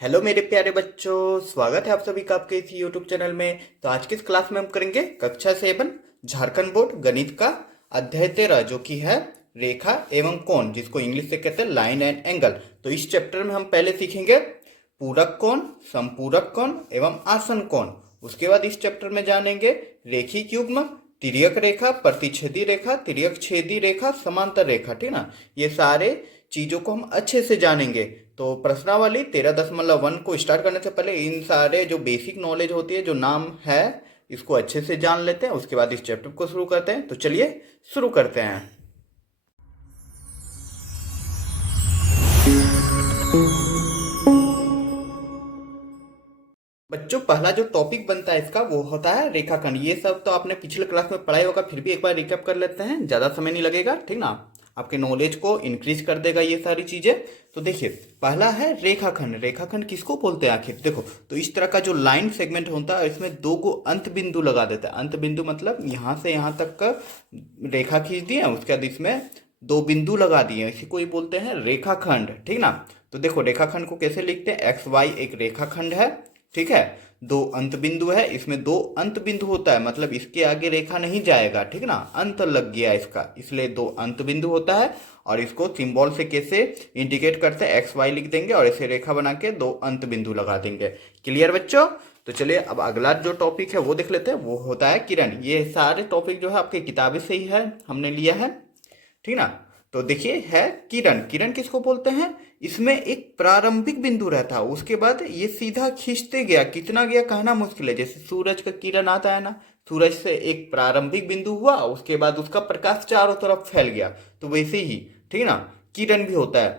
Hello मेरे प्यारे बच्चों, स्वागत है आप सभी का आपके इस यूट्यूब चैनल में। तो आज की इस क्लास में हम करेंगे कक्षा 7 झारखंड बोर्ड गणित का अध्याय 13 जो कि है रेखा एवं कोण, जिसको इंग्लिश से कहते हैं लाइन एंड एंगल। तो इस चैप्टर में हम पहले सीखेंगे पूरक कोण, समपूरक कोण एवं आसन कोण। उसके बाद इस चैप्टर में जानेंगे रेखिक युग्म, तिर्यक रेखा, प्रतिच्छेदी रेखा, तिर्यक छेदी रेखा, समांतर रेखा। ठीक ना, ये सारे चीजों को हम अच्छे से जानेंगे। तो प्रश्नावली 13.1 को स्टार्ट करने से पहले इन सारे जो बेसिक नॉलेज होती है, जो नाम है, इसको अच्छे से जान लेते हैं। उसके बाद इस चैप्टर को शुरू करते हैं। तो चलिए शुरू करते हैं। बच्चों, पहला जो टॉपिक बनता है इसका वो होता है रेखाखंड। ये सब तो आपने पिछले क्लास में पढ़ाई होगा, फिर भी एक बार रिकैप कर लेते हैं, ज्यादा समय नहीं लगेगा। ठीक ना, आपके नॉलेज को इंक्रीज कर देगा ये सारी चीजें। तो देखिए, पहला है रेखाखंड। रेखाखंड किसको बोलते हैं आखिर? देखो, तो इस तरह का जो लाइन सेगमेंट होता है, इसमें दो को अंत बिंदु लगा देता है। अंत बिंदु मतलब यहां से यहां तक का रेखा खींच दिए, उसके बाद इसमें दो बिंदु लगा दिए, इसी को ही बोलते हैं रेखाखंड। ठीक ना, तो देखो रेखाखंड को कैसे लिखते हैं। एक्स वाई एक रेखाखंड है, ठीक है। दो अंत बिंदु है, इसमें दो अंत बिंदु होता है, मतलब इसके आगे रेखा नहीं जाएगा। ठीक ना, अंत लग गया इसका, इसलिए दो अंत बिंदु होता है। और इसको सिंबल से कैसे इंडिकेट करते हैं, एक्स वाई लिख देंगे और ऐसे रेखा बना के दो अंत बिंदु लगा देंगे। क्लियर बच्चों? तो चलिए अब अगला जो टॉपिक है वो देख लेते हैं। वो होता है किरण। ये सारे टॉपिक जो है आपके किताबें से ही है, हमने लिया है। ठीक ना, तो देखिए है किरण। किरण किसको बोलते हैं? इसमें एक प्रारंभिक बिंदु रहता है, उसके बाद ये सीधा खींचते गया, कितना गया कहना मुश्किल है। जैसे सूरज का किरण आता है ना, सूरज से एक प्रारंभिक बिंदु हुआ, उसके बाद उसका प्रकाश चारों तरफ फैल गया। तो वैसे ही ठीक ना, किरण भी होता है।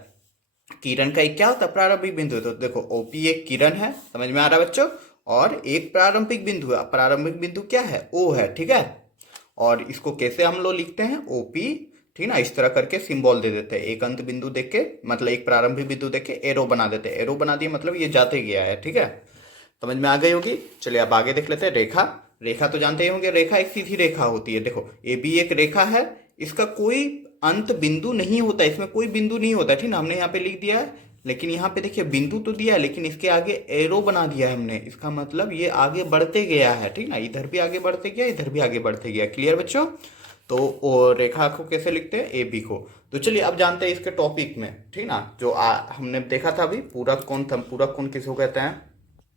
किरण का एक क्या होता है? प्रारंभिक बिंदु। तो देखो ओपी एक किरण है, समझ में आ रहा है बच्चों। और एक प्रारंभिक बिंदु है, प्रारंभिक बिंदु क्या है? ओ है, ठीक है। और इसको कैसे हम लोग लिखते हैं? ओपी। ठीक ना, इस तरह करके सिंबल दे देते हैं। एक अंत बिंदु देख के, मतलब एक प्रारंभिक बिंदु देख के एरो बना देते हैं। एरो बना दिए मतलब ये जाते गया है। ठीक है, समझ में आ गई होगी। चलिए अब आगे देख लेते हैं रेखा। रेखा तो जानते ही होंगे, रेखा एक सीधी रेखा होती है। देखो ए बी एक रेखा है, इसका कोई अंत बिंदु नहीं होता, इसमें कोई बिंदु नहीं होता। ठीक ना, हमने यहाँ पे लिख दिया है, लेकिन यहाँ पे देखिए बिंदु तो दिया है, लेकिन इसके आगे एरो बना दिया है हमने। इसका मतलब ये आगे बढ़ते गया है। ठीक ना, इधर भी आगे बढ़ते गया, इधर भी आगे बढ़ते गया। क्लियर बच्चों? तो रेखा को कैसे लिखते हैं? ए बी को। तो चलिए अब जानते हैं इसके टॉपिक में। ठीक ना, जो हमने देखा था अभी, पूरक कोण, समपूरक कोण किसको कहते हैं।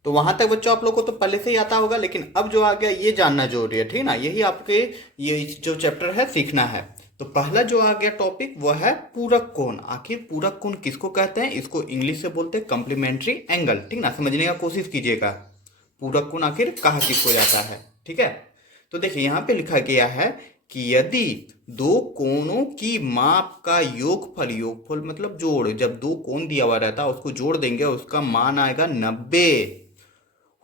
तो वहां तक बच्चों आप लोग को तो पहले से ही आता होगा, लेकिन अब जो आ गया ये जानना जरूरी है। ठीक ना, यही आपके ये जो चैप्टर है सीखना है। तो पहला जो आ गया टॉपिक वो है पूरक कोण। आखिर पूरक कोण किसको कहते हैं? इसको इंग्लिश से बोलते हैं कॉम्प्लीमेंट्री एंगल। ठीक ना, समझने का कोशिश कीजिएगा, पूरक कोण आखिर कहा किसको जाता है। ठीक है, तो देखिए यहाँ पे लिखा गया है कि यदि दो कोणों की माप का योगफल, योगफल मतलब जोड़, जब दो कोण दिया हुआ रहता है उसको जोड़ देंगे, उसका मान आएगा 90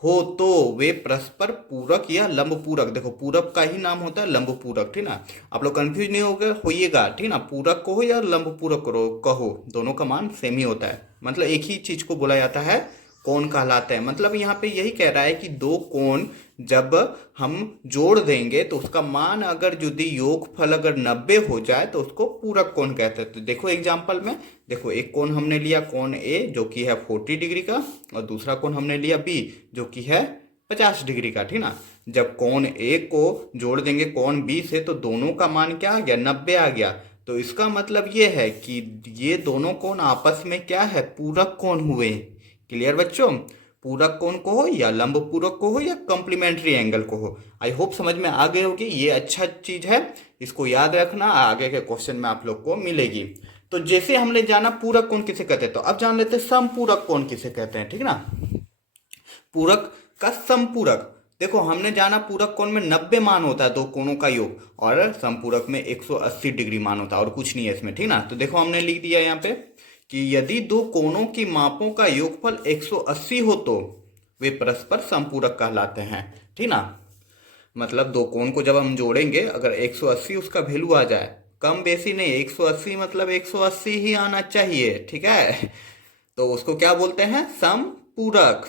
हो, तो वे परस्पर पूरक या लंब पूरक। देखो पूरक का ही नाम होता है लंब पूरक। ठीक ना, आप लोग कंफ्यूज नहीं होइएगा। ठीक ना, पूरक कहो या लंब पूरक कहो, दोनों का मान सेम ही होता है, मतलब एक ही चीज को बोला जाता है, कोण कहलाते हैं। मतलब यहाँ पे यही कह रहा है कि दो कोण जब हम जोड़ देंगे तो उसका मान अगर यदि योगफल अगर 90 हो जाए तो उसको पूरक कोण कहते हैं। तो देखो एग्जाम्पल में, देखो एक कोण हमने लिया कोण ए जो कि है 40 डिग्री का, और दूसरा कोण हमने लिया बी जो कि है 50 डिग्री का। ठीक ना, जब कोण ए को जोड़ देंगे कोण बी से तो दोनों का मान क्या आ गया? 90 आ गया। तो इसका मतलब ये है कि ये दोनों कोण आपस में क्या है? पूरक कोण हुए। क्लियर बच्चों? पूरक कोण को हो या लंब पूरक को हो या कॉम्प्लीमेंट्री एंगल को हो। आई होप समझ में आ गए होगी। ये अच्छा चीज है, इसको याद रखना, आगे के क्वेश्चन में आप लोग को मिलेगी। तो जैसे हमने जाना पूरक कोण किसे कहते हैं, तो अब जान लेते हैं समपूरक कोण किसे कहते हैं। ठीक ना, पूरक का समपूरक। देखो हमने जाना पूरक कोण में 90 मान होता है दो कोणों का योग, और समपूरक में 180 डिग्री मान होता है, और कुछ नहीं है इसमें। ठीक ना, तो देखो हमने लिख दिया यहाँ पे कि यदि दो कोणों की मापों का योगफल 180 हो तो वे परस्पर समपूरक कहलाते हैं। ठीक ना, मतलब दो कोण को जब हम जोड़ेंगे, अगर 180 उसका वैल्यू आ जाए, कम बेसी नहीं, 180 मतलब 180 ही आना चाहिए। ठीक है, तो उसको क्या बोलते हैं? समपूरक।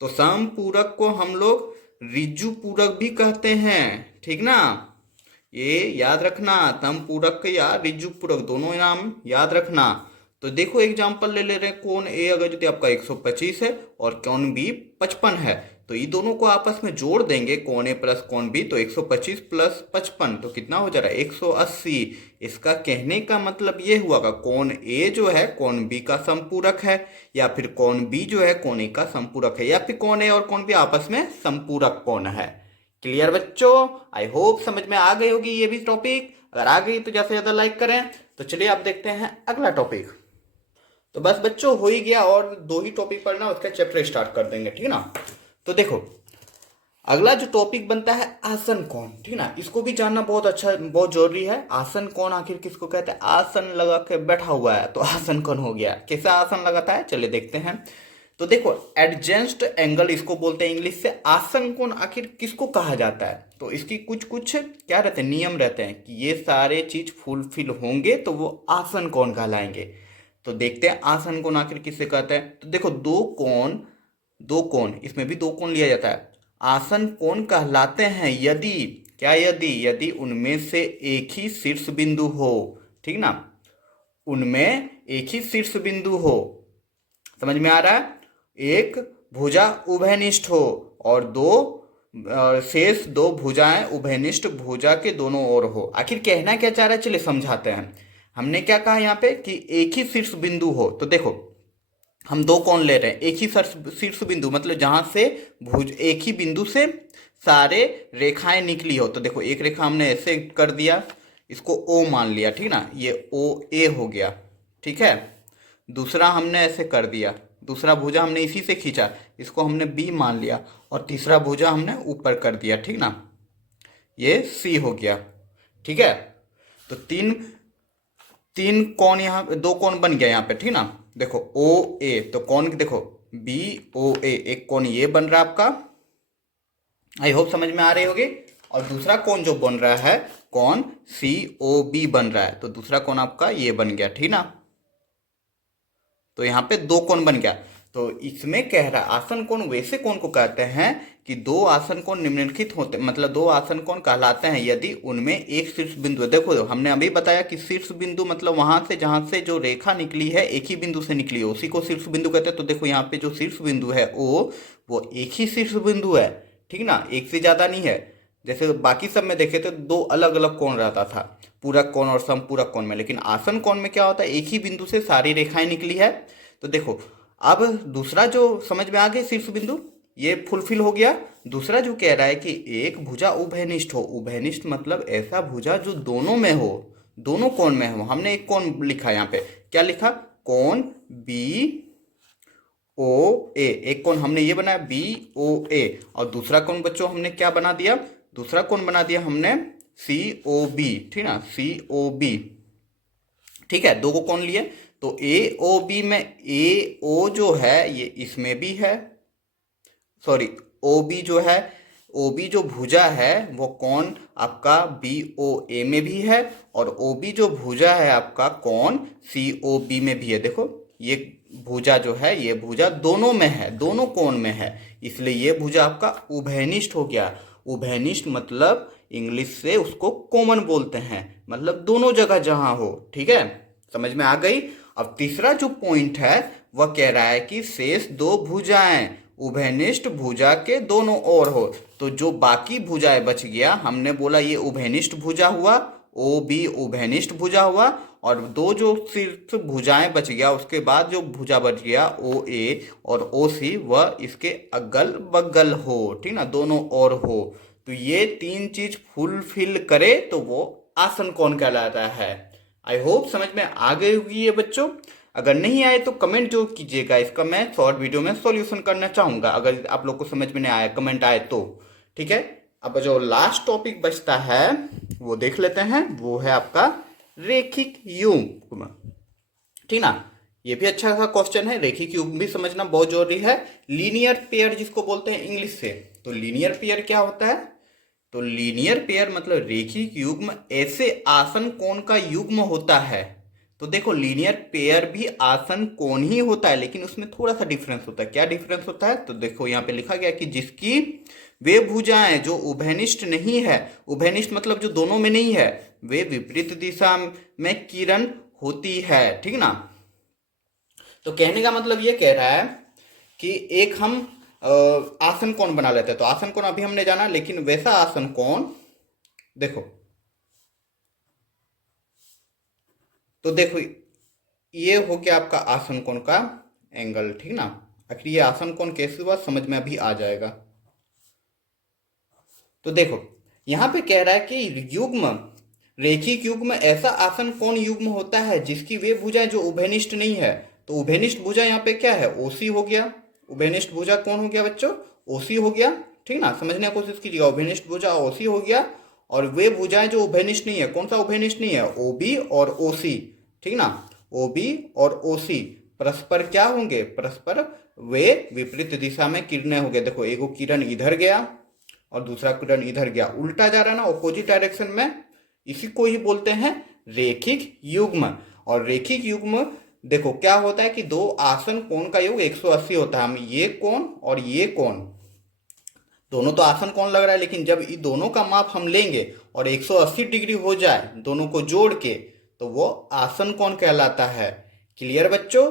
तो समपूरक को हम लोग ऋजु पूरक भी कहते हैं। ठीक ना, ये याद रखना, समपूरक या ऋजु पूरक दोनों नाम याद रखना। तो देखो एग्जांपल ले रहे हैं, कोण ए अगर यदि आपका 125 है और कोण बी 55 है, तो ये दोनों को आपस में जोड़ देंगे, कोण ए प्लस कोण बी, तो 125 प्लस 55 तो कितना हो जा रहा है 180। इसका कहने का मतलब ये हुआ का कोण ए जो है कोण बी का समपूरक है, या फिर कोण बी जो है कोण ए का समपूरक है, या फिर कोण ए और कोण बी आपस में समपूरक कोण है। क्लियर बच्चों? आई होप समझ में आ गई होगी ये भी टॉपिक। अगर आ गई तो ज्यादा से ज्यादा लाइक करें। तो चलिए आप देखते हैं अगला टॉपिक। तो बस बच्चों हो ही गया, और 2 ही टॉपिक पढ़ना, उसका चैप्टर स्टार्ट कर देंगे, ठीक ना। तो देखो अगला जो टॉपिक बनता है आसन कोण, ठीक ना। इसको भी जानना बहुत अच्छा, बहुत जरूरी है। आसन कोण आखिर किसको कहते हैं? आसन लगा के बैठा हुआ है तो आसन कोण हो गया। कैसा आसन लगाता है चलिए देखते हैं। तो देखो एडजेंस्ट एंगल इसको बोलते हैं इंग्लिश से। आसन कोण आखिर किसको कहा जाता है? तो इसकी कुछ कुछ क्या रहते हैं, नियम रहते हैं कि ये सारे चीज फुलफिल होंगे तो वो आसन कोण कहलाएंगे। तो देखते हैं आसन कोण आखिर किससे कहते हैं। तो देखो दो कोण इसमें भी 2 कोण लिया जाता है। आसन कोण कहलाते हैं यदि क्या, यदि उनमें से एक ही शीर्ष बिंदु हो, ठीक ना, उनमें एक ही शीर्ष बिंदु हो, समझ में आ रहा है, एक भुजा उभयनिष्ठ हो और शेष 2 भुजाएं उभयनिष्ठ भुजा के दोनों ओर हो। आखिर कहना क्या चाह रहा है चलिए समझाते हैं। हमने क्या कहा यहाँ पे कि एक ही शीर्ष बिंदु हो। तो देखो हम 2 कोण ले रहे हैं, एक ही शीर्ष बिंदु मतलब जहां से एक ही बिंदु से सारे रेखाएं निकली हो। तो देखो एक रेखा हमने ऐसे कर दिया, इसको ओ मान लिया, ठीक ना, ये ओ ए हो गया, ठीक है। दूसरा हमने ऐसे कर दिया, दूसरा भुजा हमने इसी से खींचा, इसको हमने बी मान लिया, और तीसरा भुजा हमने ऊपर कर दिया, ठीक ना, ये सी हो गया, ठीक है। तो तीन कोण यहाँ 2 कोण बन गया यहाँ पे, ठीक ना। देखो ओ ए, तो कोण देखो बी ओ ए, एक कोण ये बन रहा है आपका, आई होप समझ में आ रही होगी। और दूसरा कोण जो बन रहा है कोण सी ओ बी बन रहा है, तो दूसरा कोण आपका ये बन गया, ठीक ना। तो यहाँ पे 2 कोण बन गया। तो इसमें कह रहा है आसन कोण वैसे कोण को कहते हैं कि 2 आसन कोण निम्नलिखित होते, मतलब 2 आसन कोण कहलाते हैं यदि उनमें एक शीर्ष बिंदु है। देखो हमने अभी बताया कि शीर्ष बिंदु मतलब वहां से जहां से जो रेखा निकली है एक ही बिंदु से निकली है, उसी को शीर्ष बिंदु कहते हैं। तो देखो यहाँ पे जो शीर्ष बिंदु है वो एक ही शीर्ष बिंदु है, ठीक ना, एक से ज्यादा नहीं है। जैसे बाकी सब में देखे तो 2 अलग अलग कोण रहता था, पूरक कोण और समपूरक कोण में, लेकिन आसन कोण में क्या होता है एक ही बिंदु से सारी रेखाएं निकली है। तो देखो अब दूसरा जो समझ में आ गया शीर्ष बिंदु ये फुलफिल हो गया। दूसरा जो कह रहा है कि एक भुजा उभयनिष्ठ हो। उभयनिष्ठ मतलब ऐसा भुजा जो दोनों में हो, दोनों कोण में हो। हमने एक कोण लिखा यहाँ पे, क्या लिखा, कोण बी ओ ए, एक कोण हमने ये बनाया बी ओ ए, और दूसरा कोण बच्चों हमने क्या बना दिया, दूसरा कोण बना दिया हमने सी ओ बी, ठीक ना, सी ओ बी, ठीक है। 2 को कोण लिए, तो ए ओ बी में ए ओ जो है ये इसमें भी है, सॉरी ओ बी जो है, ओ बी जो भुजा है वो कोण आपका बी ओ ए में भी है, और ओ बी जो भुजा है आपका कोण सी ओ बी में भी है। देखो ये भुजा जो है ये भुजा दोनों में है, दोनों कोण में है, इसलिए ये भुजा आपका उभयनिष्ठ हो गया। उभयनिष्ठ मतलब इंग्लिश से उसको कॉमन बोलते हैं, मतलब दोनों जगह जहां हो, ठीक है, समझ में आ गई। अब तीसरा जो पॉइंट है वह कह रहा है कि शेष 2 भुजाएं उभयनिष्ठ भुजा के दोनों ओर हो। तो जो बाकी भुजाएं बच गया, हमने बोला ये उभयनिष्ठ भुजा हुआ, ओ बी उभयनिष्ठ भुजा हुआ, और 2 जो सिर्फ भुजाएं बच गया, उसके बाद जो भुजा बच गया ओ ए और ओ सी वह इसके अगल बगल हो, ठीक ना, दोनों ओर हो। तो ये 3 चीज फुलफिल करे तो वो आसन कोण कहलाता है। आई होप समझ में आ गई होगी ये बच्चों। अगर नहीं आए तो कमेंट जो कीजिएगा, इसका मैं शॉर्ट वीडियो में सॉल्यूशन करना चाहूंगा अगर आप लोग को समझ में नहीं आया, कमेंट आए तो, ठीक है। अब जो लास्ट टॉपिक बचता है वो देख लेते हैं, वो है आपका रेखिक युग्म, ठीक ना। ये भी अच्छा सा क्वेश्चन है, रेखिक युग्म भी समझना बहुत जरूरी है। लीनियर पेयर जिसको बोलते हैं इंग्लिश से, तो लीनियर पेयर क्या होता है, तो लीनियर पेयर मतलब रेखिक युग्म ऐसे आसन कोण का युग्म होता है। तो देखो लीनियर पेयर भी आसन कोण ही होता है, लेकिन उसमें थोड़ा सा डिफरेंस होता है। क्या डिफरेंस होता है, तो देखो यहाँ पे लिखा गया कि जिसकी वे भुजाएं जो उभयनिष्ठ नहीं है, उभयनिष्ठ मतलब जो दोनों में नहीं है, वे विपरीत दिशा में किरण होती है, ठीक ना। तो कहने का मतलब ये कह रहा है कि एक हम आसन कोण बना लेते हैं। तो आसन कोण अभी हमने जाना, लेकिन वैसा आसन कोण देखो, तो देखो ये हो गया आपका आसन कोण का एंगल, ठीक ना। आखिर ये आसन कोण कैसे हुआ समझ में अभी आ जाएगा। तो देखो यहां पे कह रहा है कि युग्म, रेखिक युग्म ऐसा आसन कोण युग्म होता है जिसकी वे भुजाएं जो उभयनिष्ठ नहीं है। तो उभयनिष्ठ भुजा यहाँ पे क्या है, ओसी हो गया। उभयनिष्ठ भुजा कौन हो गया बच्चों, ओसी हो गया, ठीक ना। समझने की कोशिश कीजिएगा, उभयनिष्ठ भुजा ओसी हो गया। और वे भुजाएं जो उभयनिष्ठ नहीं है, कौन सा उभयनिष्ठ नहीं है, ओबी और ओसी, ठीक ना। ओबी और ओसी परस्पर क्या होंगे, परस्पर वे विपरीत दिशा में किरणें होंगे। देखो एगो किरण इधर गया और दूसरा किरण इधर गया, उल्टा जा रहा है ना, ऑपोजिट डायरेक्शन में। इसी को ही बोलते हैं रेखिक युग्म। और रेखिक युग्म देखो क्या होता है कि दो आसन कोण का योग 180 होता है। हम ये कोण और ये कोण दोनों तो आसन कोण लग रहा है, लेकिन जब इन दोनों का माप हम लेंगे और 180 डिग्री हो जाए दोनों को जोड़ के, तो वो आसन कोण कहलाता है। क्लियर बच्चों।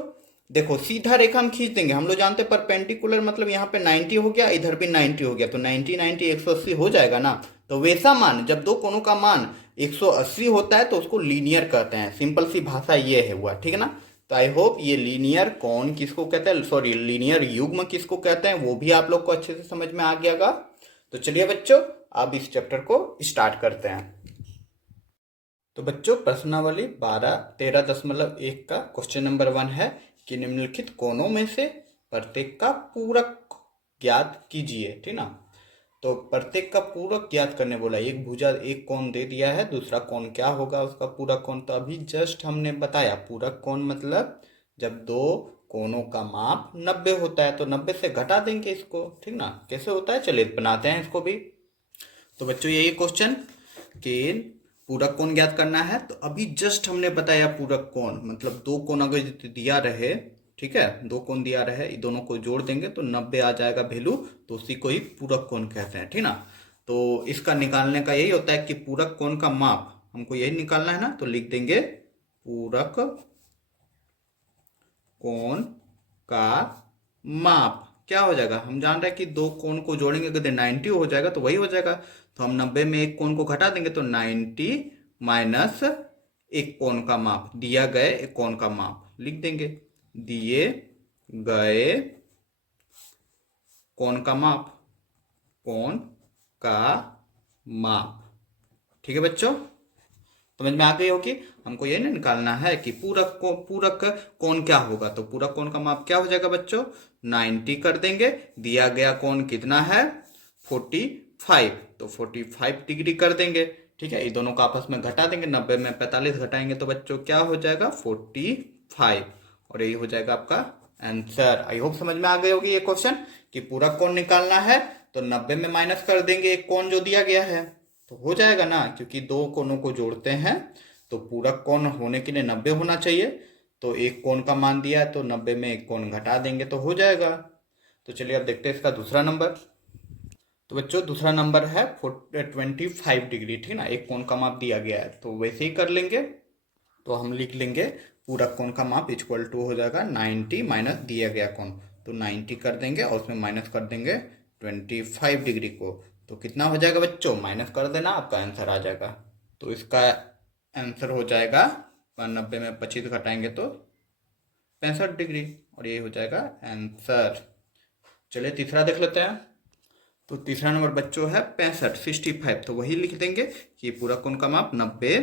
देखो सीधा रेखा हम खींच देंगे, हम लोग जानते हैं परपेंडिकुलर मतलब यहाँ पे 90 हो गया, इधर भी 90 हो गया, तो 90 90 180 हो जाएगा ना। तो वैसा मान जब दो कोणों का मान 180 होता है तो उसको लीनियर कहते हैं। सिंपल सी भाषा ये है हुआ, ठीक है ना। तो आई होप ये लीनियर कोण किसको कहते हैं, सॉरी लीनियर युग्म किसको कहते हैं, वो भी आप लोग को अच्छे से समझ में आ गयागा। तो चलिए बच्चों अब इस चैप्टर को स्टार्ट करते हैं। तो बच्चों प्रश्नावली 12 13.1 का क्वेश्चन नंबर 1 है कि निम्नलिखित कोणों में से प्रत्येक का पूरक ज्ञात कीजिए, ठीक ना। तो प्रत्येक का पूरक ज्ञात करने बोला, एक भुजा एक कोण दे दिया है, दूसरा कोण क्या होगा उसका पूरक कोण। तो अभी जस्ट हमने बताया पूरक कोण मतलब जब दो कोणों का माप 90 होता है, तो 90 से घटा देंगे इसको, ठीक ना। कैसे होता है चलिए बनाते हैं इसको भी। तो बच्चों यही क्वेश्चन कि पूरक कोण ज्ञात करना है। तो अभी जस्ट हमने बताया पूरक कोण मतलब दो कोण अगर दिया रहे, ठीक है, दो कोण दिया रहे, दोनों को जोड़ देंगे तो 90 आ जाएगा वैल्यू, तो उसी को ही पूरक कोण कहते हैं, ठीक ना। तो इसका निकालने का यही होता है कि पूरक कोण का माप हमको यही निकालना है ना, तो लिख देंगे पूरक कोण का माप क्या हो जाएगा। हम जान रहे हैं कि दो कोण को जोड़ेंगे अगर 90 हो जाएगा तो वही हो जाएगा। तो हम 90 में एक कोण को घटा देंगे तो 90 माइनस एक कोण का माप, दिया गए एक कोण का माप लिख देंगे, दिए गए कोण का माप, कोण का माप, ठीक है बच्चों। समझ में आ गई होगी। हमको ये नहीं निकालना है कि पूरक कोण क्या होगा। तो पूरक कोण का माप क्या हो जाएगा बच्चों, 90 कर देंगे, दिया गया कोण कितना है 45, तो 45 डिग्री कर देंगे, ठीक है। ये दोनों को आपस में घटा देंगे, 90 में 45 घटाएंगे तो बच्चों क्या हो जाएगा 45, और यही हो जाएगा आपका आंसर। आई होप समझ में आ गई होगी ये क्वेश्चन कि पूरक कोण निकालना है तो 90 में माइनस कर देंगे एक कोण जो दिया गया है, तो हो जाएगा ना, क्योंकि दो कोणों को जोड़ते हैं तो पूरक कोण होने के लिए 90 होना चाहिए। तो एक कोण का मान दिया है तो 90 में एक कोण घटा देंगे तो हो जाएगा। तो चलिए अब देखते हैं इसका दूसरा नंबर। तो बच्चों दूसरा नंबर है 25 डिग्री, ठीक ना। एक कोण का माप दिया गया है तो वैसे ही कर लेंगे। तो हम लिख लेंगे पूरक कोण का माप इक्वल टू हो जाएगा 90 माइनस दिया गया कोण, तो 90 कर देंगे और उसमें माइनस कर देंगे 25 डिग्री को, तो कितना हो जाएगा बच्चों, माइनस कर देना आपका आंसर आ जाएगा। तो इसका आंसर हो जाएगा 90 में 25 घटाएंगे तो 65 डिग्री, और ये हो जाएगा आंसर। चलिए तीसरा देख लेते हैं। तो तीसरा नंबर बच्चों है 65, तो वही लिख देंगे कि पूरा कोण का माप 90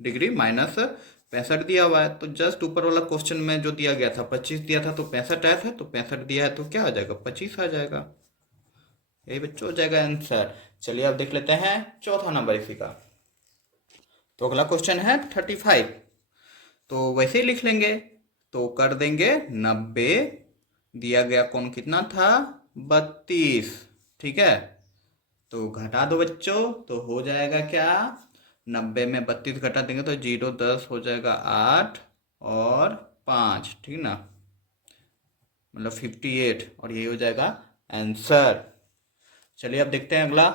डिग्री माइनस 65 दिया हुआ है। तो जस्ट ऊपर वाला क्वेश्चन में जो दिया गया था 25 दिया था तो 65 आया था, तो 65 दिया है तो क्या आ जाएगा 25 आ जाएगा, यही बच्चों हो जाएगा आंसर। चलिए अब देख लेते हैं चौथा नंबर इसी का। तो अगला क्वेश्चन है 35, तो वैसे ही लिख लेंगे, तो कर देंगे 90, दिया गया कोण कितना था 32, ठीक है। तो घटा दो बच्चों, तो हो जाएगा क्या 90 में 32 घटा देंगे तो 0 10 हो जाएगा 8 और 5, ठीक ना, मतलब 58, और यही हो जाएगा आंसर। चलिए अब देखते हैं अगला।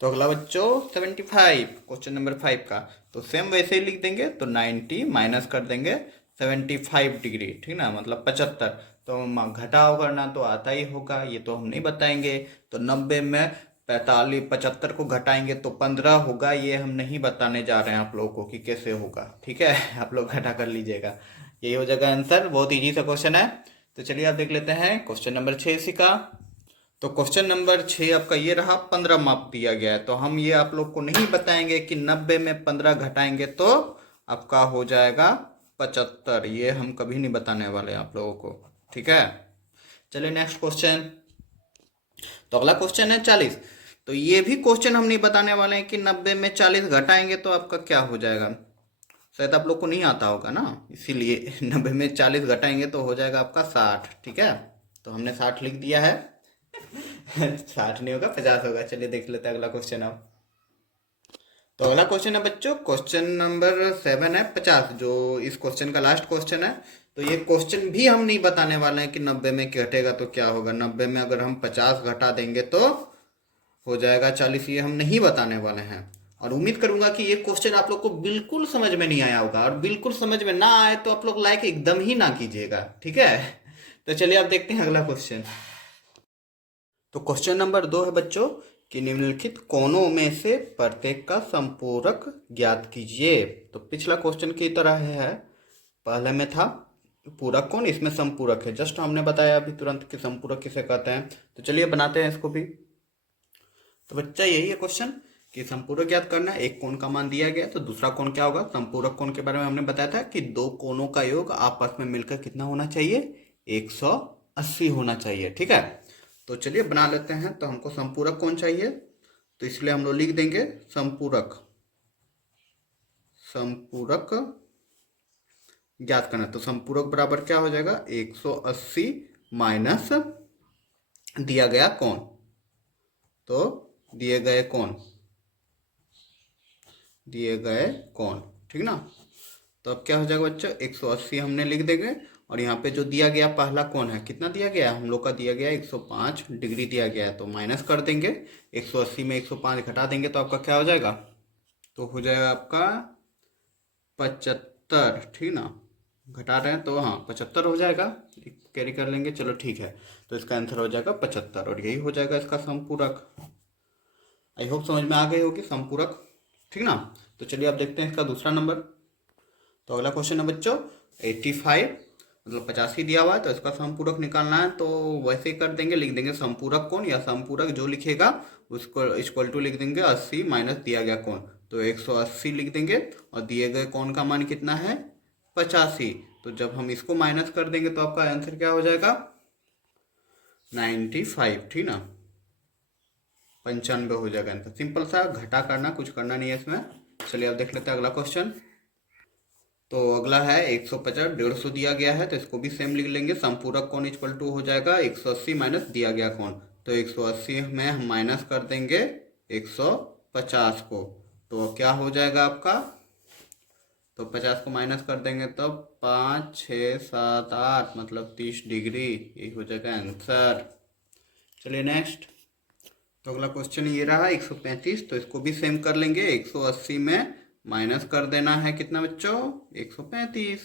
तो अगला बच्चों 75 क्वेश्चन नंबर 5 का, तो सेम वैसे ही लिख देंगे, तो 90 माइनस कर देंगे 75 डिग्री, ठीक ना, मतलब 75। तो घटाव करना तो आता ही होगा, ये तो हम नहीं बताएंगे। तो 90 में 75 को घटाएंगे तो 15 होगा, ये हम नहीं बताने जा रहे हैं आप लोगों को कि कैसे होगा, ठीक है। आप लोग घटा कर लीजिएगा, यही हो जाएगा आंसर। बहुत इजी सा क्वेश्चन है। तो चलिए आप देख लेते हैं क्वेश्चन नंबर 6 इसी का। तो क्वेश्चन नंबर 6 आपका ये रहा, 15 माप दिया गया है। तो हम ये आप लोग को नहीं बताएंगे कि 90 में 15 घटाएंगे तो आपका हो जाएगा 75, ये हम कभी नहीं बताने वाले आप लोगों को, ठीक है। चलिए नेक्स्ट क्वेश्चन। तो अगला क्वेश्चन है 40। तो ये भी क्वेश्चन हम नहीं बताने वाले हैं कि 90 में 40 घटाएंगे तो आपका क्या हो जाएगा। शायद आप लोग को नहीं आता होगा ना, इसीलिए 90 में 40 घटाएंगे तो हो जाएगा आपका 60, ठीक है। तो हमने 60 लिख दिया है। 60 नहीं होगा, 50 होगा। चलिए देख लेते हैं अगला क्वेश्चन अब। तो अगला क्वेश्चन है बच्चों, क्वेश्चन नंबर 7 है, 50, जो इस क्वेश्चन का लास्ट क्वेश्चन है। तो ये क्वेश्चन भी हम नहीं बताने वाले हैं कि 90 में घटेगा तो क्या होगा। 90 में अगर हम 50 घटा देंगे तो हो जाएगा 40, ये हम नहीं बताने वाले हैं। और उम्मीद करूंगा कि ये क्वेश्चन आप लोग को बिल्कुल समझ में नहीं आया होगा, और बिल्कुल समझ में ना आए तो आप लोग लाइक एकदम ही ना कीजिएगा, ठीक है। तो चलिए आप देखते हैं अगला क्वेश्चन। तो क्वेश्चन नंबर 2 है बच्चों कि निम्नलिखित कोणों में से प्रत्येक का संपूरक ज्ञात कीजिए। तो पिछला क्वेश्चन की तरह है, पहले में था पूरक कोण, इसमें संपूरक है। जस्ट हमने बताया अभी तुरंत कि संपूरक किसे कहते हैं। तो चलिए बनाते हैं इसको भी। तो बच्चा यही है क्वेश्चन कि संपूरक ज्ञात करना है। एक कोण का मान दिया गया तो दूसरा कोण क्या होगा। संपूरक कोण के बारे में हमने बताया था कि दो कोणों का योग आपस में मिलकर कितना होना चाहिए, 180 होना चाहिए, ठीक है। तो चलिए बना लेते हैं। तो हमको संपूरक कोण चाहिए, तो इसलिए हम लोग लिख देंगे संपूरक ज्ञात करना। तो संपूरक बराबर क्या हो जाएगा, 180 माइनस दिया गया कोण। तो दिए गए कोण, ठीक ना। तो अब क्या हो जाएगा बच्चों, 180 हमने लिख देंगे। और यहाँ पे जो दिया गया पहला कोण है, कितना दिया गया हम लोग का, दिया गया 105 डिग्री दिया गया है। तो माइनस कर देंगे, 180 में 105 घटा देंगे तो आपका क्या हो जाएगा, तो हो जाएगा आपका 75, ठीक ना। घटा रहे हैं तो हाँ 75 हो जाएगा, कैरी कर लेंगे, चलो ठीक है। तो इसका आंसर हो जाएगा 75, और यही हो जाएगा इसका संपूरक। आई होप समझ में आ गई होगी संपूरक, ठीक ना। तो चलिए आप देखते हैं इसका दूसरा नंबर। तो अगला क्वेश्चन है बच्चों 85, मतलब 85 दिया हुआ है। तो इसका संपूरक निकालना है, तो वैसे ही कर देंगे, लिख देंगे संपूरक कोण या संपूरक जो लिखेगा उसको इक्वल टू लिख देंगे 80 माइनस दिया गया कोण। तो 180 लिख देंगे, और दिए गए कोण का मान कितना है, 85। तो जब हम इसको माइनस कर देंगे तो आपका आंसर क्या हो जाएगा, 95, ठीक ना, 95 हो जाएगा आंसर। सिंपल सा, घटा करना, कुछ करना नहीं है इसमें। चलिए अब देख लेते हैं अगला क्वेश्चन। तो अगला है 150, 150 दिया गया है, तो इसको भी सेम लिख लेंगे। संपूरक कोण इक्वल टू हो जाएगा 180 माइनस दिया गया कोण। तो 180 में हम माइनस कर देंगे 150 को, तो क्या हो जाएगा आपका, तो 50 को माइनस कर देंगे तो 5, 6, 7, 8, मतलब 30 डिग्री, यही हो जाएगा आंसर। चलिए नेक्स्ट। तो अगला क्वेश्चन ये रहा 135। तो इसको भी सेम कर लेंगे, 180 में माइनस कर देना है कितना बच्चों, 135।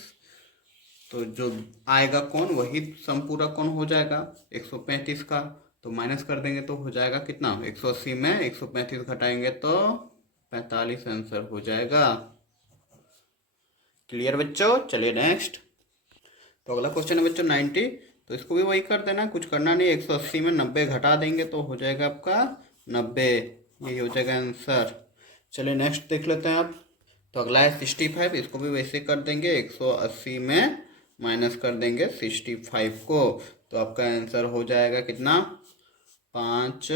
तो जो आएगा कोण वही संपूरक कोण हो जाएगा 135 का। तो माइनस कर देंगे तो हो जाएगा कितना, 180 में 135 घटाएंगे तो 45 आंसर हो जाएगा। क्लियर बच्चों। चलिए नेक्स्ट। तो अगला क्वेश्चन है बच्चों 90। तो इसको भी वही कर देना, कुछ करना नहीं। 180 में 90 घटा देंगे तो हो जाएगा आपका 90, यही हो जाएगा आंसर। चलिए नेक्स्ट देख लेते हैं आप। तो अगला है 65। इसको भी वैसे कर देंगे, 180 में माइनस कर देंगे 65 को। तो आपका आंसर हो जाएगा कितना, 5,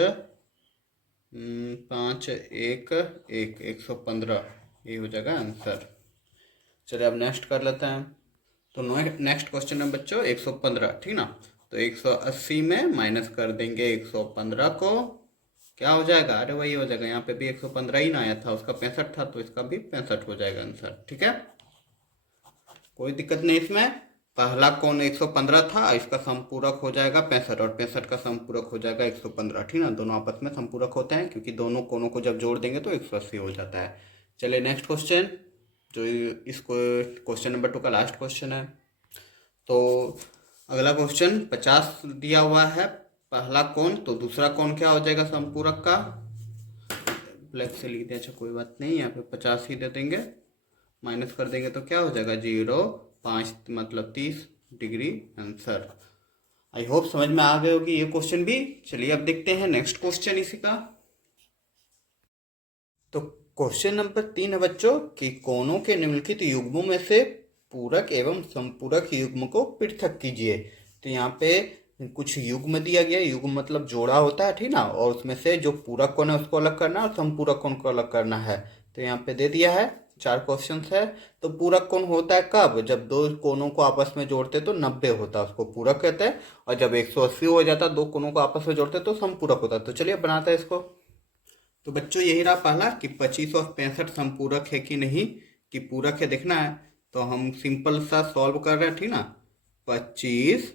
5, 1, 1, 115, यही हो जाएगा आंसर। चलिए अब नेक्स्ट कर लेते हैं। तो नेक्स्ट क्वेश्चन है बच्चों 115, ठीक ना। तो 180 में माइनस कर देंगे 115 को, क्या हो जाएगा, अरे वही हो जाएगा, यहाँ पे भी 115 ही ना आया था, उसका 65 था, तो इसका भी 65 हो जाएगा आंसर, ठीक है। कोई दिक्कत नहीं इसमें। पहला कोण 115 था, इसका संपूरक हो जाएगा 65, और 65 का संपूरक हो जाएगा 115, ठीक ना। दोनों आपस में संपूरक होते हैं, क्योंकि दोनों कोणों को जब जोड़ देंगे तो 180 हो जाता है। चलिए नेक्स्ट क्वेश्चन। जो इसको क्वेश्चन नंबर 2 का लास्ट क्वेश्चन है। तो अगला क्वेश्चन 50 दिया हुआ है, पहला कोण, तो दूसरा कोण क्या हो जाएगा समपूरक का, ब्लैक से लिख दें, अच्छा कोई बात नहीं, यहाँ पे 50 ही दे देंगे, माइनस कर देंगे तो क्या हो जाएगा 0.5 मतलब 30 डिग्री आंसर। आई होप समझ में आ गए होगी ये क्वेश्चन भी। चलिए अब देखते हैं नेक्स्ट क्वेश्चन इसी का। तो क्वेश्चन नंबर 3 है बच्चों कि कोणों के निम्नलिखित युग्मों में से पूरक एवं संपूरक युग्म को पृथक कीजिए। तो यहाँ पे कुछ युग्म दिया गया, युग्म मतलब जोड़ा होता है, ठीक ना, और उसमें से जो पूरक कोण है उसको अलग करना है और संपूरक कोण को अलग करना है। तो यहाँ पे दे दिया है 4 क्वेश्चन है। तो पूरक कोण होता है कब, जब दो कोणों को आपस में जोड़ते तो 90 होता है, उसको पूरक कहते हैं, और जब 180 हो जाता दो कोणों को आपस में जोड़ते तो संपूरक होता है। तो चलिए बनाते हैं इसको। तो बच्चों यही रहा पहला कि 25 और 65 संपूरक है कि नहीं, कि पूरक है देखना है। तो हम सिंपल सा सॉल्व कर रहे हैं, ठीक ना। 25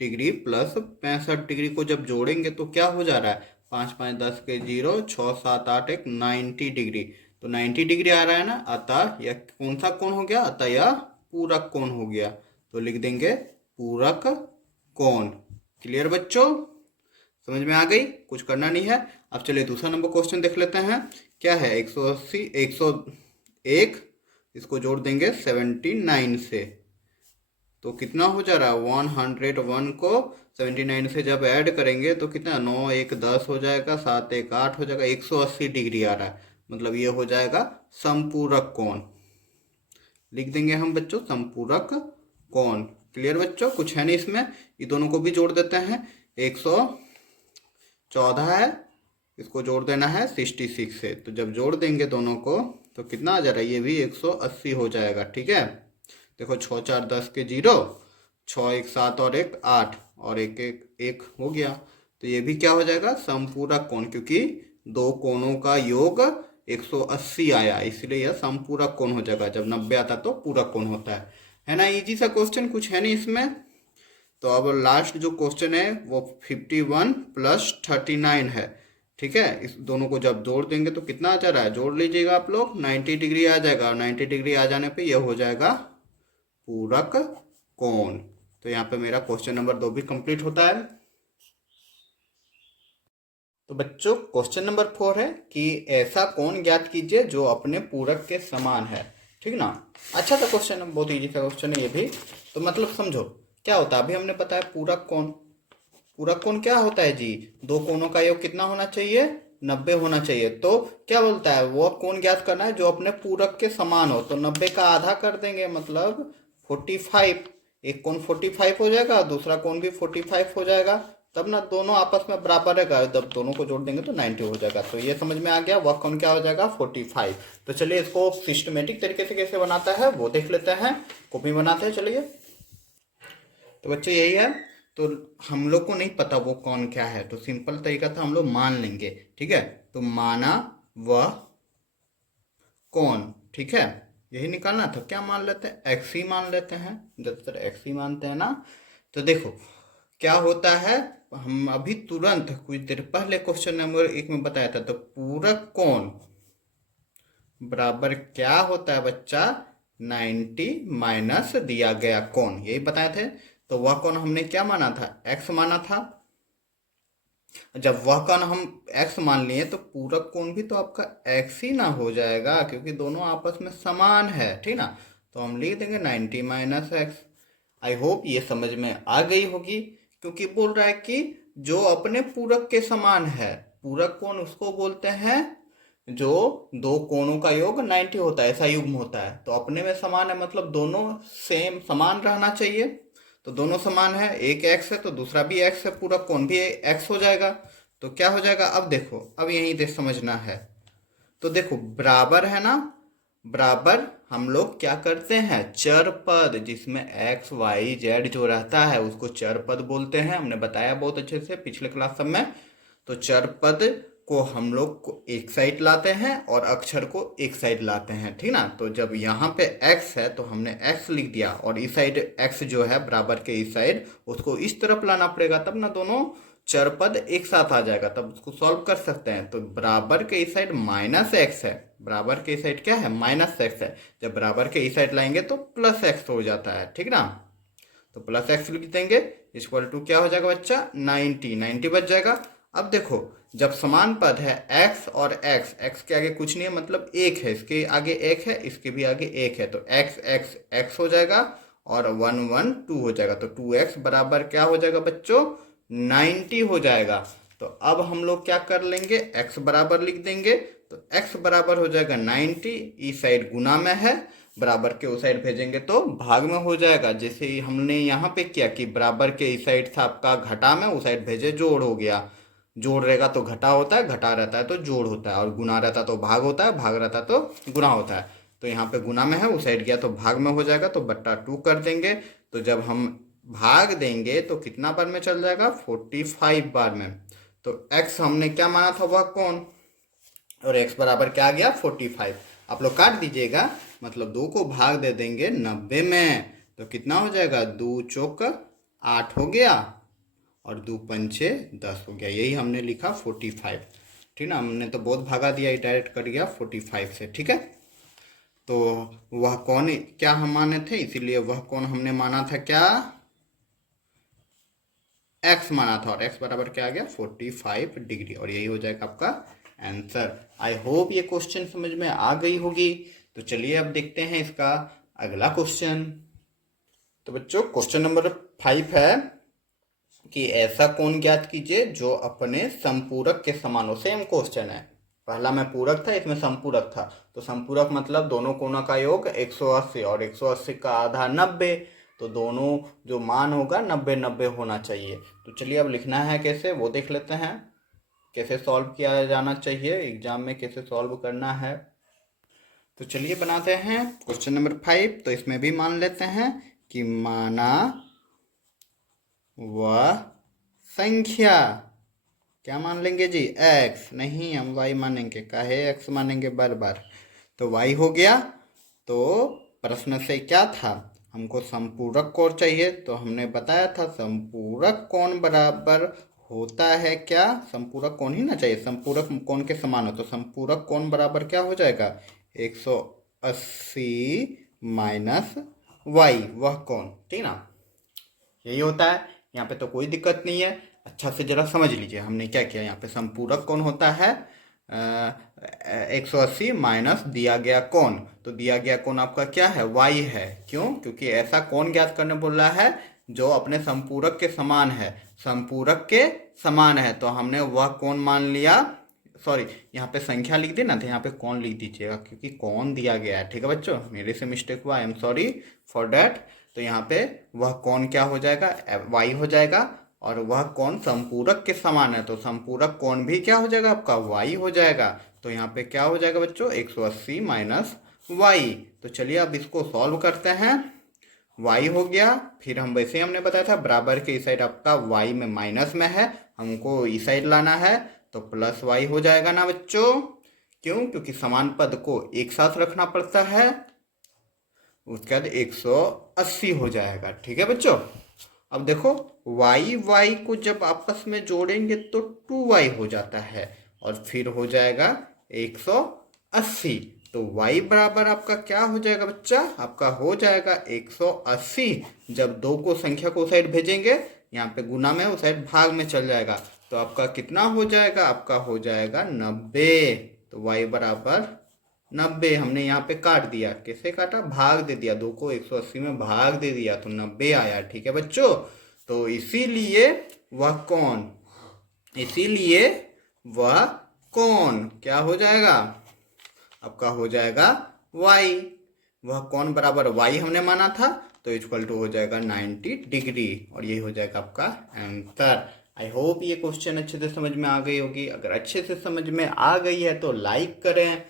डिग्री प्लस 65 डिग्री को जब जोड़ेंगे तो क्या हो जा रहा है, 5 5 10 के 0, 6 7 8 1 90 डिग्री। तो 90 डिग्री आ रहा है ना, अतः यह कौन सा कोण हो गया, अतः यह पूरक कोण हो गया। तो लिख देंगे पूरक कोण। क्लियर बच्चों, समझ में आ गई, कुछ करना नहीं है। अब चलिए दूसरा नंबर क्वेश्चन देख लेते हैं। क्या है 180 101, इसको जोड़ देंगे 79 से, तो कितना हो जा रहा है 101 को 79 से जब ऐड करेंगे तो कितना 9 1 10 हो जाएगा, 7 1 8 हो जाएगा, 180 डिग्री आ रहा है, मतलब ये हो जाएगा संपूरक कोण। लिख देंगे हम बच्चों संपूरक कोण। क्लियर बच्चों, कुछ है नहीं इसमें, ये दोनों को भी जोड़ देते हैं। 114 है, इसको जोड़ देना है 66 से, तो जब जोड़ देंगे दोनों को तो कितना आ जा रहा है, ये भी 180 हो जाएगा। ठीक है, देखो 6 4 10 के 0, 6 1 7 और 1 8 और 1 1 1 हो गया। तो ये भी क्या हो जाएगा संपूरक कोण, क्योंकि दो कोणों का योग 180 आया, इसलिए यह संपूरक कोण हो जाएगा। जब 90 आता तो पूरक कोण होता है ना। इजी सा क्वेश्चन, कुछ है नहीं इसमें। तो अब लास्ट जो क्वेश्चन है वो 51 प्लस 39 है। ठीक है, इस दोनों को जब जोड़ देंगे तो कितना आ जा रहा है, जोड़ लीजिएगा आप लोग, 90 डिग्री आ जाएगा, और 90 डिग्री आ जाने पे यह हो जाएगा पूरक कोण। तो यहाँ पे मेरा क्वेश्चन नंबर 2 भी कंप्लीट होता है। तो बच्चों क्वेश्चन नंबर 4 है कि ऐसा कोण ज्ञात कीजिए जो अपने पूरक के समान है। ठीक ना, अच्छा था क्वेश्चन, बहुत इजी था क्वेश्चन है ये भी। तो मतलब समझो क्या होता है, अभी हमने बताया पूरक कोण। पूरक कोण क्या होता है जी, दो कोणों का योग कितना होना चाहिए, 90 होना चाहिए। तो क्या बोलता है, वो कोण ज्ञात करना है जो अपने पूरक के समान हो। तो 90 का आधा कर देंगे, मतलब 45, एक कोण 45 हो जाएगा, दूसरा कोण भी 45 हो जाएगा, तब ना दोनों आपस में बराबर रहेगा, जब दोनों को जोड़ देंगे तो 90 हो जाएगा। तो ये समझ में आ गया, वह कोण क्या हो जाएगा 45। तो चलिए इसको सिस्टमेटिक तरीके से कैसे बनाता है वो देख लेते हैं, कॉपी बनाते हैं। चलिए तो बच्चे यही है, तो हम लोग को नहीं पता वो कौन क्या है, तो सिंपल तरीका था, हम लोग मान लेंगे। ठीक है, तो माना वह कौन, ठीक है, यही निकालना था। क्या मान लेते हैं, एक्स ही मान लेते हैं, ज्यादातर एक्स ही मानते हैं ना। तो देखो क्या होता है, हम अभी तुरंत कुछ देर पहले क्वेश्चन नंबर 1 में बताया था। तो पूरक कोण बराबर क्या होता है बच्चा, 90 माइनस दिया गया कोण, यही बताए थे। तो वह कोण हमने क्या माना था, एक्स माना था। जब वह कोण हम एक्स मान लिए तो पूरक कोण भी तो आपका एक्स ही ना हो जाएगा, क्योंकि दोनों आपस में समान है। ठीक ना, तो हम लिख देंगे 90 माइनस एक्स। आई होप ये समझ में आ गई होगी, क्योंकि बोल रहा है कि जो अपने पूरक के समान है, पूरक कोण उसको बोलते हैं जो दो कोणों का योग 90 होता है, ऐसा युग्म होता है। तो अपने में समान है, मतलब दोनों सेम समान रहना चाहिए। तो दोनों समान है, एक एक्स है तो दूसरा भी एक्स है, पूरा कोण भी एक्स हो जाएगा। तो क्या हो जाएगा, अब देखो, अब यही देख समझना है। तो देखो बराबर है ना, बराबर हम लोग क्या करते हैं, चर पद जिसमें एक्स वाई जेड जो रहता है उसको चर पद बोलते हैं, हमने बताया बहुत अच्छे से पिछले क्लास सब में। तो चर पद को हम लोग को एक साइड लाते हैं और अक्षर को एक साइड लाते हैं, ठीक ना। तो जब यहाँ पे x है तो हमने x लिख दिया और इस साइड x जो है बराबर के इस साइड उसको इस तरफ लाना पड़ेगा, तब ना दोनों चर पद एक साथ आ जाएगा, तब उसको सॉल्व कर सकते हैं। तो बराबर के इस साइड माइनस एक्स है, बराबर के इस साइड क्या है माइनस एक्स है, जब बराबर के इस साइड लाएंगे तो प्लस एक्स हो जाता है, ठीक ना। तो प्लस एक्स लिख देंगे, इक्वल टू क्या हो जाएगा बच्चा 90, 90 बच जाएगा। अब देखो जब समान पद है x और x, x के आगे कुछ नहीं है मतलब एक है, इसके आगे एक है, इसके भी आगे एक है, तो x x x हो जाएगा और 1 1 2 हो जाएगा, तो 2x बराबर क्या हो जाएगा बच्चों 90 हो जाएगा। तो अब हम लोग क्या कर लेंगे x बराबर लिख देंगे, तो x बराबर हो जाएगा 90, इस साइड गुना में है, बराबर के उस साइड भेजेंगे तो भाग में हो जाएगा। जैसे ही हमने यहाँ पे किया कि बराबर के इस साइड था आपका घटा में, उस साइड भेजे जोड़ हो गया, जोड़ रहेगा तो घटा होता है, घटा रहता है तो जोड़ होता है, और गुना रहता तो भाग होता है, भाग रहता तो गुना होता है। तो यहाँ पे गुना में है, उस साइड गया तो भाग में हो जाएगा, तो बट्टा 2 कर देंगे। तो जब हम भाग देंगे तो कितना बार में चल जाएगा 45 बार में। तो x हमने क्या माना था वह कौन, और x बराबर क्या आ गया 45। आप लोग काट दीजिएगा, मतलब 2 को भाग दे देंगे 90 में, तो कितना हो जाएगा 2 चौक 8 हो गया और 2 पंचे 10 हो गया, यही हमने लिखा 45, ठीक ना। हमने तो बहुत भागा दिया, डायरेक्ट कट गया 45 से, ठीक है। तो वह कौन क्या हम माने थे, इसीलिए वह कौन हमने माना था क्या x माना था, और x बराबर क्या आ गया 45 डिग्री, और यही हो जाएगा आपका आंसर। आई होप ये क्वेश्चन समझ में आ गई होगी। तो चलिए अब देखते हैं इसका अगला क्वेश्चन। तो बच्चों क्वेश्चन नंबर 5 है कि ऐसा कोण ज्ञात कीजिए जो अपने संपूरक के समान हो। सेम क्वेश्चन है, पहला में पूरक था, इसमें संपूरक था। तो संपूरक मतलब दोनों कोणों का योग 180 और 180 का आधा 90, तो दोनों जो मान होगा 90 90 होना चाहिए। तो चलिए अब लिखना है कैसे वो देख लेते हैं, कैसे सॉल्व किया जाना चाहिए, एग्जाम में कैसे सॉल्व करना है। तो चलिए बनाते हैं क्वेश्चन नंबर 5। तो इसमें भी मान लेते हैं कि माना वह संख्या, क्या मान लेंगे जी x, नहीं हम y मानेंगे, काहे x मानेंगे बार बार, तो y हो गया। तो प्रश्न से क्या था, हमको संपूरक कोण चाहिए, तो हमने बताया था संपूरक कोण बराबर होता है क्या, संपूरक कोण ही ना चाहिए, संपूरक कोण के समान हो, तो संपूरक कोण बराबर क्या हो जाएगा 180 माइनस y, वह कोण, ठीक ना, यही होता है। यहाँ पे तो कोई दिक्कत नहीं है, अच्छा से जरा समझ लीजिए हमने क्या किया। यहाँ पे संपूरक कोण होता है 180 माइनस दिया गया कोण, तो दिया गया कोण आपका क्या है y है, क्यों, क्योंकि ऐसा कोण ज्ञात करने बोल रहा है जो अपने संपूरक के समान है, संपूरक के समान है, तो हमने वह कोण मान लिया। सॉरी यहाँ पे संख्या लिख दी ना, तो यहाँ पे कोण लिख दीजिएगा क्योंकि कोण दिया गया है, ठीक है बच्चों, मेरे से मिस्टेक हुआ, I am sorry for that. तो यहाँ पे वह कोण क्या हो जाएगा y हो जाएगा, और वह कोण संपूरक के समान है, तो संपूरक कोण भी क्या हो जाएगा आपका y हो जाएगा। तो यहाँ पे क्या हो जाएगा बच्चों 180 माइनस y। तो चलिए अब इसको सॉल्व करते हैं, y हो गया, फिर हम वैसे ही हमने बताया था बराबर के इस साइड आपका y में माइनस में है, हमको इस साइड लाना है, तो प्लस y हो जाएगा ना बच्चों, क्यों, क्योंकि समान पद को एक साथ रखना पड़ता है, उसके बाद 180 हो जाएगा, ठीक है बच्चों। अब देखो y को जब आपस में जोड़ेंगे तो 2y हो जाता है, और फिर हो जाएगा 180, तो y बराबर आपका क्या हो जाएगा बच्चा, आपका हो जाएगा 180। जब 2 को संख्या को साइड भेजेंगे, यहाँ पे गुना में उस साइड भाग में चल जाएगा, तो आपका कितना हो जाएगा, आपका हो जाएगा 90। तो y बराबर 90, हमने यहाँ पे काट दिया, कैसे काटा, भाग दे दिया, 2 को 180 में भाग दे दिया, तो 90 आया, ठीक है बच्चों। तो इसीलिए वह कोण, इसीलिए वह कोण क्या हो जाएगा, आपका हो जाएगा y, वह कोण बराबर y हमने माना था, तो इक्वल टू हो जाएगा 90 डिग्री, और यही हो जाएगा आपका आंसर। आई होप ये क्वेश्चन अच्छे से समझ में आ गई होगी, अगर अच्छे से समझ में आ गई है तो लाइक करें,